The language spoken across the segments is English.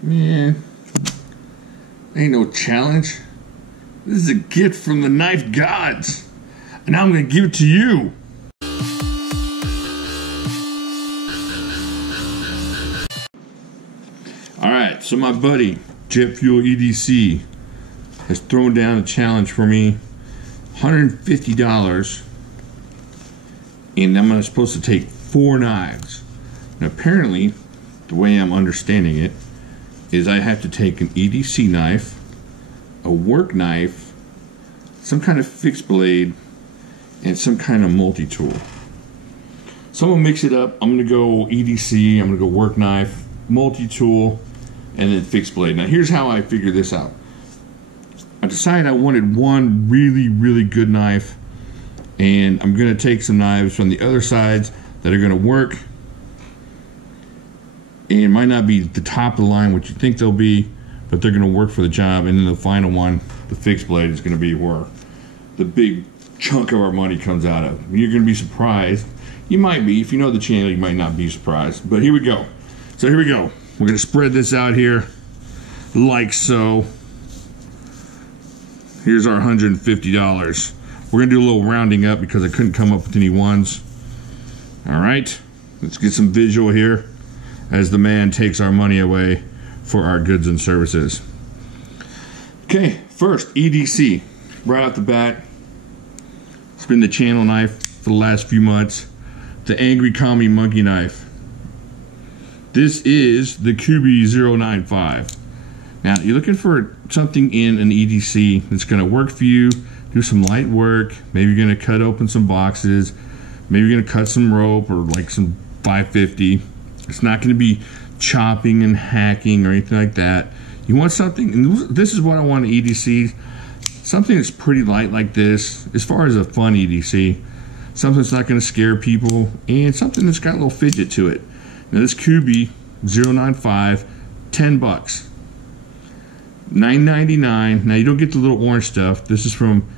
Man, ain't no challenge. This is a gift from the knife gods, and now I'm gonna give it to you. Alright, so my buddy JetFuelEDC has thrown down a challenge for me. $150, and I'm supposed to take 4 knives. Now apparently, the way I'm understanding it is I have to take an EDC knife, a work knife, some kind of fixed blade, and some kind of multi-tool. So I'm gonna mix it up. I'm gonna go EDC, I'm gonna go work knife, multi-tool, and then fixed blade. Now here's how I figure this out. I decided I wanted one really good knife, and I'm gonna take some knives from the other sides that are gonna work, and it might not be the top of the line what you think they'll be, but they're gonna work for the job. And then the final one, the fixed blade, is gonna be where the big chunk of our money comes out of. You're gonna be surprised. You might be. If you know the channel, you might not be surprised. But here we go. So here we go. We're gonna spread this out here like so. Here's our $150. We're gonna do a little rounding up because I couldn't come up with any ones. All right, let's get some visual here as the man takes our money away for our goods and services. Okay, first EDC, right off the bat. It's been the channel knife for the last few months. The Angry Commie Monkey knife. This is the QB095. Now, you're looking for something in an EDC that's going to work for you, do some light work. Maybe you're going to cut open some boxes. Maybe you're going to cut some rope or like some 550. It's not going to be chopping and hacking or anything like that. You want something, and this is what I want in EDC, something that's pretty light like this, as far as a fun EDC. Something that's not going to scare people, and something that's got a little fidget to it. Now this QB095, 10 bucks. $9.99. Now you don't get the little orange stuff. This is from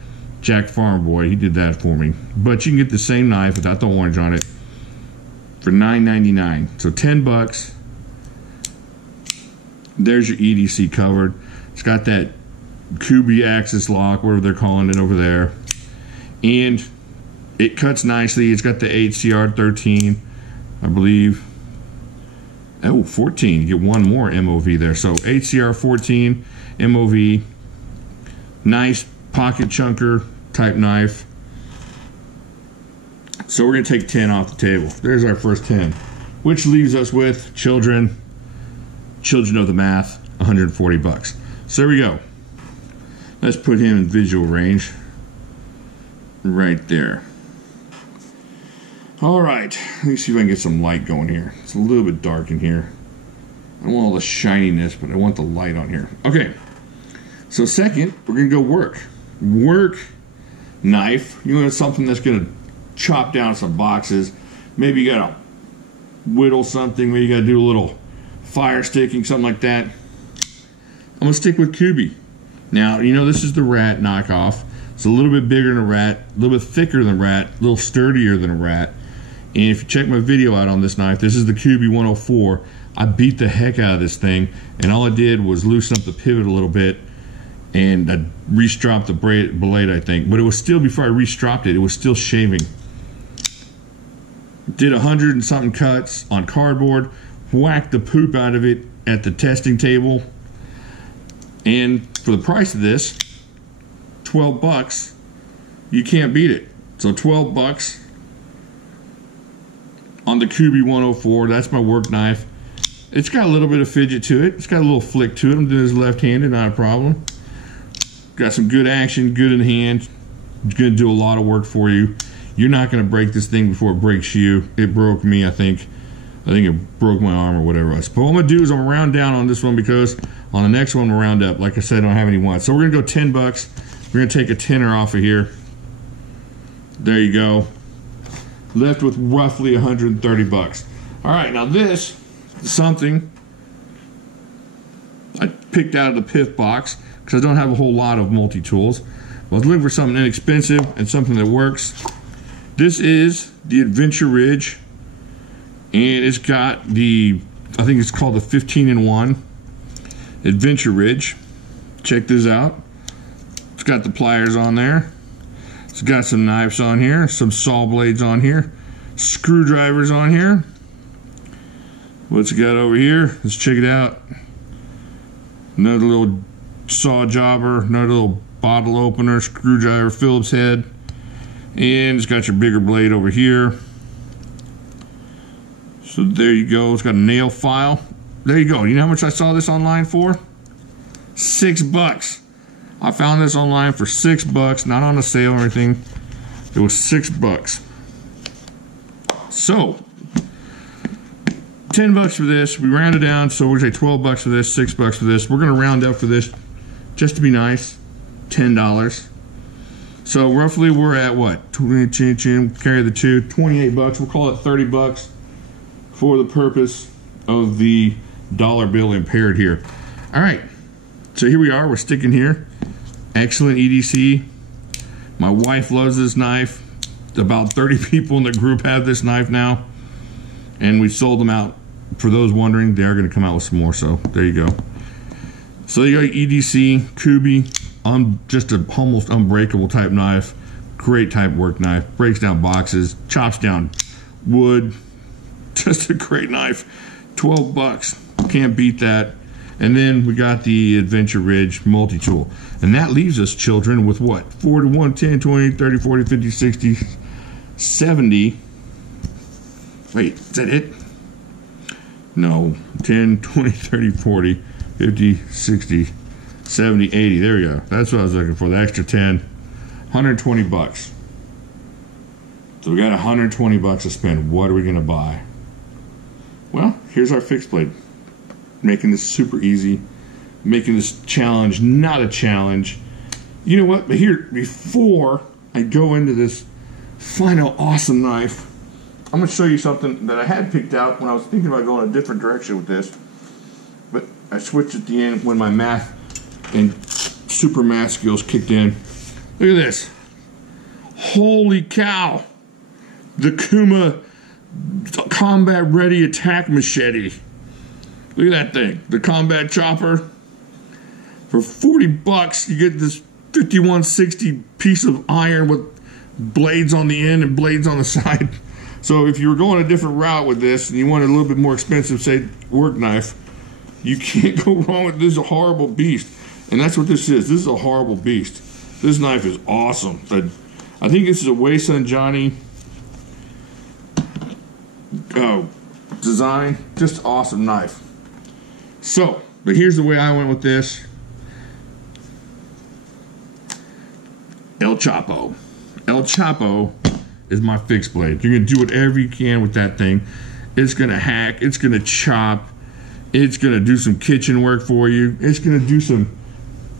Jack Farm Boy. He did that for me. But you can get the same knife without the orange on it for $9.99. So 10 bucks. There's your EDC covered. It's got that QB axis lock, whatever they're calling it over there. And it cuts nicely. It's got the HCR 13, I believe. Oh, 14. You get one more MOV there. So HCR 14 MOV. Nice pocket chunker type knife. So we're going to take 10 off the table. There's our first 10, which leaves us with children of the math, 140 bucks. So there we go. Let's put him in visual range right there. All right, let me see if I can get some light going here. It's a little bit dark in here. I don't want all the shininess, but I want the light on here. Okay, so second, we're gonna go work. Work knife. You want something that's gonna chop down some boxes. Maybe you gotta whittle something. Maybe you gotta do a little fire sticking, something like that. I'm gonna stick with QB. Now, you know this is the Rat knockoff. It's a little bit bigger than a Rat, a little bit thicker than a Rat, a little sturdier than a Rat. And if you check my video out on this knife, this is the QB104. I beat the heck out of this thing, and all I did was loosen up the pivot a little bit, and I re-stropped the blade, I think. But it was still, before I re-stropped it, it was still shaving. Did 100 and something cuts on cardboard, whacked the poop out of it at the testing table, and for the price of this, 12 bucks, you can't beat it. So 12 bucks on the QB104. That's my work knife. It's got a little bit of fidget to it. It's got a little flick to it. I'm doing this left-handed, not a problem. Got some good action, good in hand. It's gonna do a lot of work for you. You're not gonna break this thing before it breaks you. It broke me, I think. It broke my arm or whatever else. But what I'm gonna do is I'm gonna round down on this one, because on the next one we'll round up. Like I said, I don't have any ones. So we're gonna go 10 bucks. We're gonna take a tenner off of here. There you go. Left with roughly 130 bucks. All right, now this is something I picked out of the Piff box because I don't have a whole lot of multi-tools. I was looking for something inexpensive and something that works. This is the Adventure Ridge, and it's got the, I think it's called the 15-in-1. Adventure Ridge. Check this out. It's got the pliers on there. It's got some knives on here, some saw blades on here, screwdrivers on here. What's it got over here? Let's check it out. Another little saw jobber, another little bottle opener, screwdriver, Phillips head. And it's got your bigger blade over here. So there you go. It's got a nail file. There you go. You know how much I saw this online for? $6. I found this online for $6, not on a sale or anything. It was $6. So, $10 for this. We rounded down, so we're gonna say $12 for this, $6 for this. We're gonna round up for this, just to be nice, $10. So roughly we're at what? Carry the two, $28. We'll call it $30 for the purpose of the dollar bill impaired here. All right, so here we are. We're sticking here. Excellent EDC. My wife loves this knife. About 30 people in the group have this knife now, and we sold them out. For those wondering, they are going to come out with some more, so there you go. So you got EDC, Kubi, just a almost unbreakable type knife. Great type work knife. Breaks down boxes, chops down wood. Just a great knife. $12. Can't beat that. And then we got the Adventure Ridge multi-tool. And that leaves us, children, with what? 41, 10, 20, 30, 40, 50, 60, 70. Wait, is that it? No. 10, 20, 30, 40, 50, 60, 70, 80. There we go. That's what I was looking for. The extra 10. $120. So we got $120 to spend. What are we going to buy? Well, here's our fixed blade. Making this super easy, making this challenge not a challenge. You know what? But here, before I go into this final awesome knife, I'm going to show you something that I had picked out when I was thinking about going a different direction with this. But I switched at the end when my math and super math skills kicked in. Look at this. Holy cow. The Kuma Combat Ready Attack Machete. Look at that thing. The combat chopper. For $40, you get this 5160 piece of iron with blades on the end and blades on the side. So if you were going a different route with this and you wanted a little bit more expensive, say, work knife, you can't go wrong with this. Is a horrible beast. And that's what this is. This is a horrible beast. This knife is awesome. I think this is a Wei Sun Johnny design. Just awesome knife. So, but here's the way I went with this. El Chapo. El Chapo is my fixed blade. You're going to do whatever you can with that thing. It's going to hack. It's going to chop. It's going to do some kitchen work for you. It's going to do some,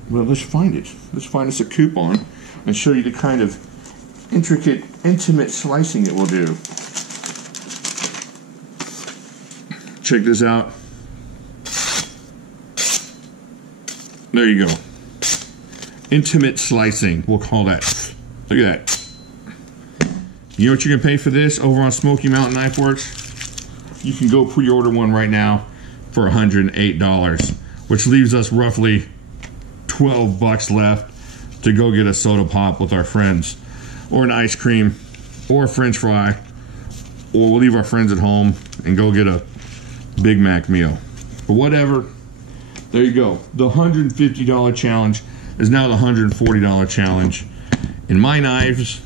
well, let's find it. Let's find us a coupon and show you the kind of intricate, intimate slicing it will do. Check this out. There you go. Intimate slicing, we'll call that. Look at that. You know what you're gonna pay for this over on Smoky Mountain Knife Works? You can go pre-order one right now for $108, which leaves us roughly $12 left to go get a soda pop with our friends, or an ice cream, or a French fry, or we'll leave our friends at home and go get a Big Mac meal. But whatever. There you go. The $150 challenge is now the $140 challenge. And my knives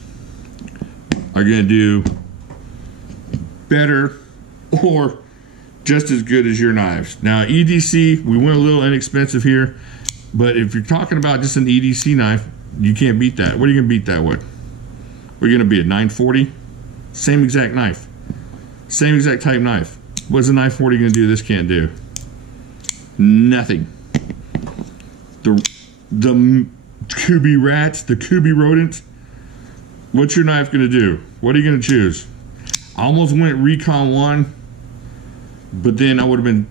are going to do better or just as good as your knives. Now, EDC, we went a little inexpensive here, but if you're talking about just an EDC knife, you can't beat that. What are you going to beat that with? We're going to be at 940? Same exact knife. Same exact type knife. What's a 940 going to do this can't do? Nothing. The Kubi rats, the Kubi rodents, what's your knife going to do? What are you going to choose? I almost went Recon 1, but then I would have been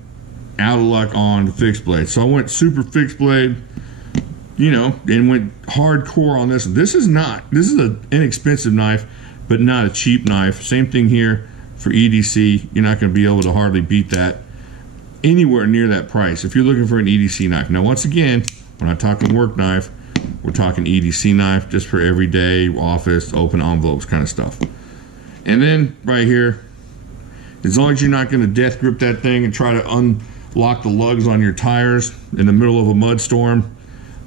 out of luck on the fixed blade. So I went super fixed blade, you know, and went hardcore on this. This is an inexpensive knife, but not a cheap knife. Same thing here for EDC. You're not going to be able to hardly beat that. anywhere near that price if you're looking for an EDC knife. Now, once again, we're not talking work knife. We're talking EDC knife just for everyday office, open envelopes kind of stuff. And then right here, as long as you're not going to death grip that thing and try to unlock the lugs on your tires in the middle of a mud storm,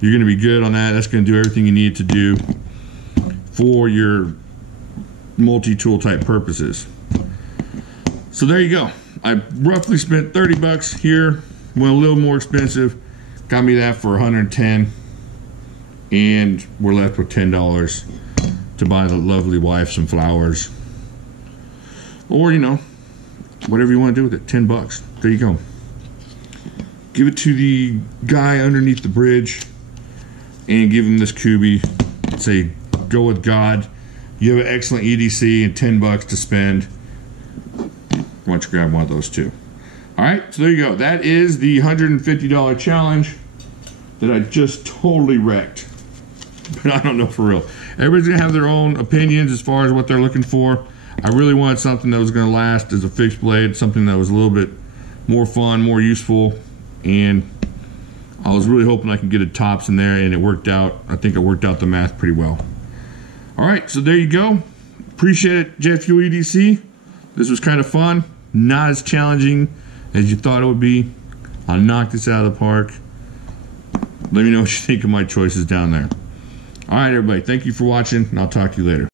you're going to be good on that. That's going to do everything you need to do for your multi-tool type purposes. So there you go. I roughly spent 30 bucks here. Went a little more expensive. Got me that for 110. And we're left with $10 to buy the lovely wife some flowers. Or, you know, whatever you want to do with it. 10 bucks. There you go. Give it to the guy underneath the bridge and give him this Kubi. Say, go with God. You have an excellent EDC and 10 bucks to spend. Why don't you grab one of those too? Alright, so there you go. That is the $150 challenge that I just totally wrecked. But I don't know for real. Everybody's going to have their own opinions as far as what they're looking for. I really wanted something that was going to last as a fixed blade, something that was a little bit more fun, more useful, and I was really hoping I could get a tops in there, and it worked out. I think it worked out the math pretty well. Alright, so there you go. Appreciate it, JetFuelEDC. This was kind of fun. Not as challenging as you thought it would be. I'll knock this out of the park. Let me know what you think of my choices down there. Alright, everybody. Thank you for watching, and I'll talk to you later.